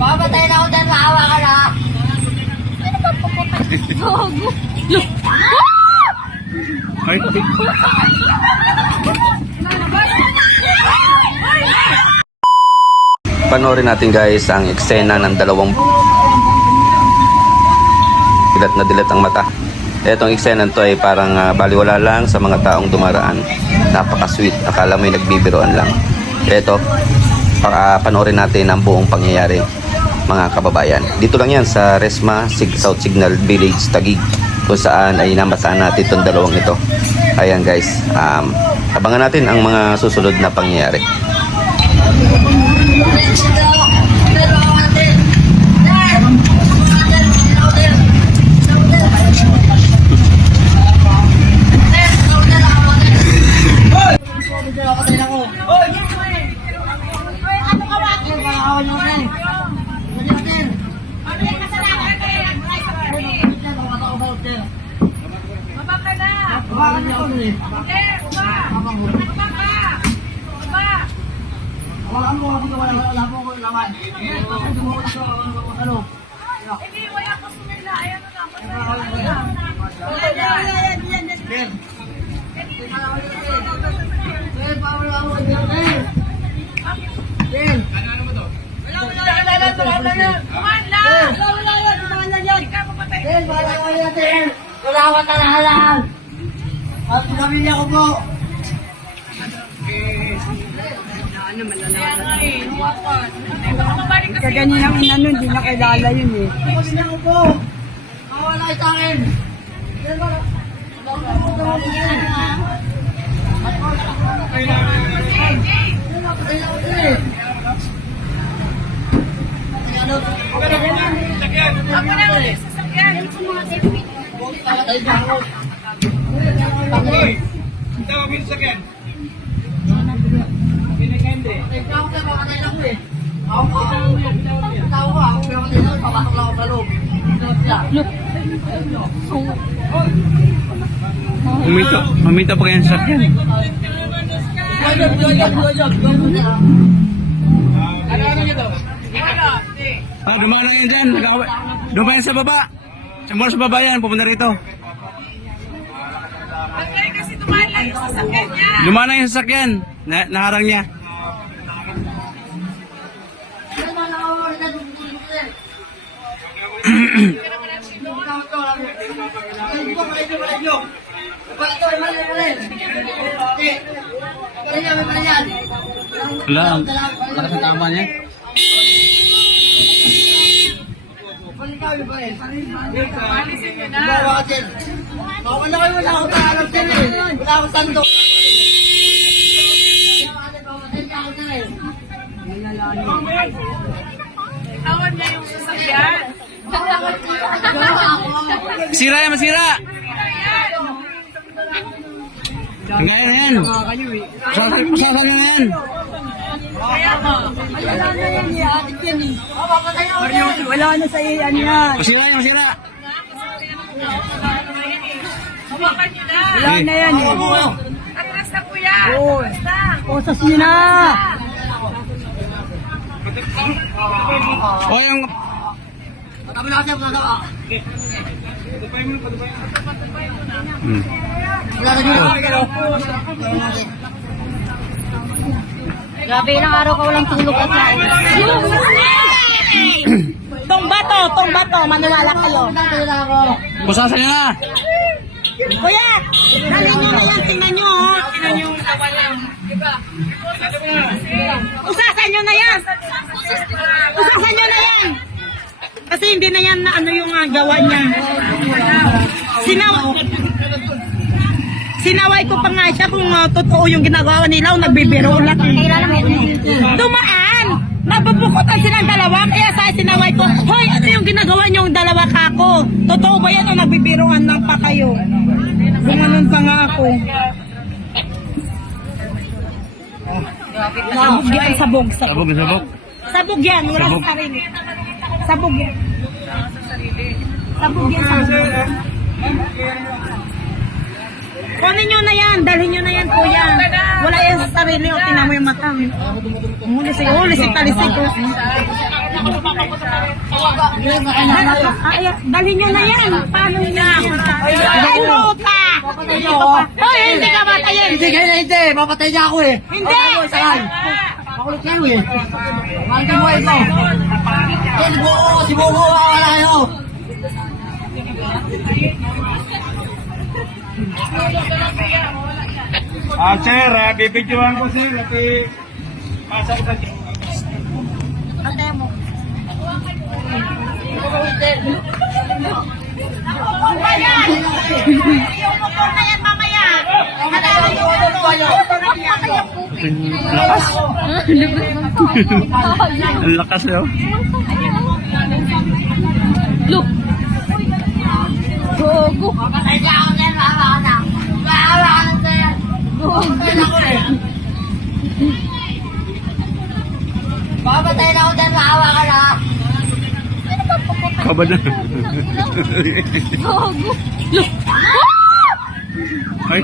Mamatay na ako dyan, maawa ka na. Ano ba papapatay? Gago. Heart. Panoorin natin guys ang eksena ng dalawang dilat na dilat ang mata. Etong eksena to ay parang baliwala lang sa mga taong dumaraan. Napaka-sweet. Akala mo yung nagbibiroan lang. Eto, panoorin natin ang buong pangyayari mga kababayan. Dito lang yan sa Resma South Signal Village, Taguig, kung saan ay namataan natin itong dalawang ito. Ayan guys, abangan natin ang mga susunod na pangyayari. Hindi, wala ko sumila. Ayan na lang. Kulawat na lang. At pamilya ko po. Kaganyan ang inano, hindi na kilala yun eh. Pamilya ko po. Mawala kayo sa akin. Ako na ulit sa sakyan. Tawagin sa akin. Umita pa kayo sa akin. Dumaan lang yan dyan. Dumaan yan sa baba. Sa baba yan, pupunta rito. Kasi dumaan lang yung sasakyan niya. Dumaan lang yung sasakyan. Naharang niya. Wala, lakas ang tama niya. Alisin nyo na. Wala akong paalam din eh. Wala akong sandok. Tawan niya yung sasakyan. Masira yan, masira! Hanggang na yan. Pasasan na yan. Kaya mo. Wala na sa iyan yan. Masira yan, masira. Hawakan nyo na. Wala na yan eh. Atras na po yan. Oo. Atras na. Posas nyo na. O yung... Grabe, ilang araw ka walang tulog at lain. Tong bato, maniwala kayo. Pasasan niya na. Kuya, dali nyo na yan, tingnan nyo. Tingnan nyo yung tawa lang. Usasan nyo na yan. Usasan nyo na yan. Kasi hindi na yan na ano yung gawa niya. Sinaway ko pa nga siya kung totoo yung ginagawa nila o nagbibiro lang. Dumaan! Nabubukutan silang dalawa kaya sa sinaway ko, hoy, ano yung ginagawa niyong dalawa kako? Totoo ba yan o nagbibiroan lang pa kayo? Gumanon pa nga ako. Sabog yan, sabog. Sabog, sabog. Sabog yan, wala sa sarili. Sabog yan. Sabog yan, sabog. Kunin nyo na yan, dalhin nyo na yan kuya. Wala yan sa sarili o tinamo yung mata. Huli si talisik. Ay, dalhin nyo na yan. Paano na? Ay, puta! Hoy, hindi ka matayin! Hindi kayo na hindi. Papatay niya ako eh. Hindi! Ako sakal. Makulit kayo eh. Mahal ka buhay ko. Kasi buko wala kayo. Sir, bibidyohan ko sir. Pasok sa Yung motor na yan mamaya! Nadala yung Ang lakas yun. Papatay niya ako dyan, maawa ka na. Maawa ka na dyan. Papatay na ako eh. Papatay na ako dyan, maawa ka na. Kabad na. Ay,